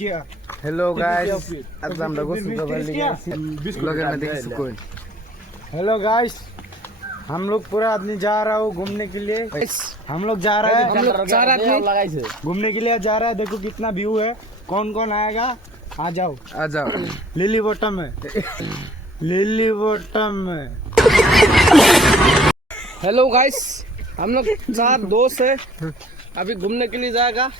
Hello guys, आज हम लोग हेलो गाइस, हम लोग पूरा आदमी जा रहा हूँ घूमने के लिए। हम लोग जा रहे हैं घूमने के लिए जा रहा है। देखो कितना व्यू है, कौन कौन आएगा, आ जाओ आ जाओ। लिली बॉटम है, लिली बॉटम है। हेलो गाइस, हम लोग 4 दोस्त है, अभी घूमने के लिए जाएगा,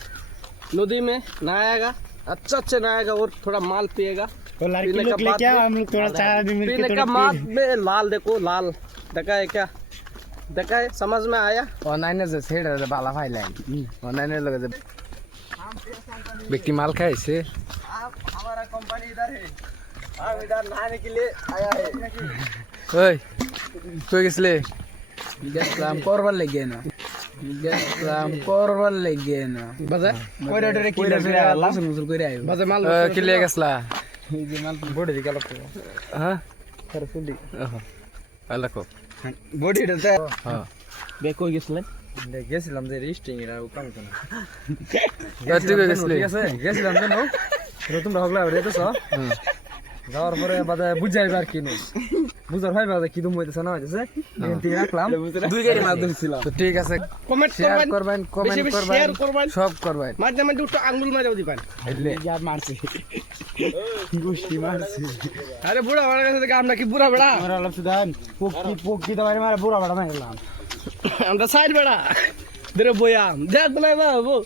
नदी में नहाएगा, अच्छे नहाएगा और थोड़ा माल पिएगा। तो लड़की लोग लेके आओ, हम लोग थोड़ा 4 आदमी मिलके पीने का माल में लाल, देखो लाल देखा है क्या, देखा है, समझ में आया। ऑनलाइन से सेड बाला फाइल है, ऑनलाइन लगे जब व्यक्ति माल खाए से। हमारा कंपनी इधर है, हम इधर नहाने के लिए आया है। ओए कोई किसले राम कोरबल लग गए ना, कोरबल लग गए ना, बस कोई रेडर की लसन मुसल कोई आयो, बस माल किले कसला ये माल बॉडी निकालो। हां कर फुली अलग को बॉडी रहता है। हां बेको किसले গেছিলাম যে রেস্টিং এরা কাম করে তুই কিসলে ঠিক আছে গেছিলাম জানো তোমরা হগলা রেতে সব যাওয়ার পরে বাদে বুঝাইবার কি নেই বুঝার হয় বাদে কি দুম হইতেছে না হইতেছে এনতি রাখলাম 2 গাড়ি মাল দিছিল। তো ঠিক আছে, কমেন্ট শেয়ার করবেন, কমেন্ট শেয়ার করবেন, করবেন, সব করবেন। মাঝে মাঝে একটু আঙ্গুল মারাও দিবেন। यार मारছে গুষ্টি মারছে আরে বুড়া বড় কাছে থেকে আমরা কি বুড়া বেড়া, আমরা লাভ সুদান পোকি পোকি তো মারে বুড়া বড় না এলাম আমরা সাইড বেড়া ধরে বইয়া দেখ বলাই বাবু।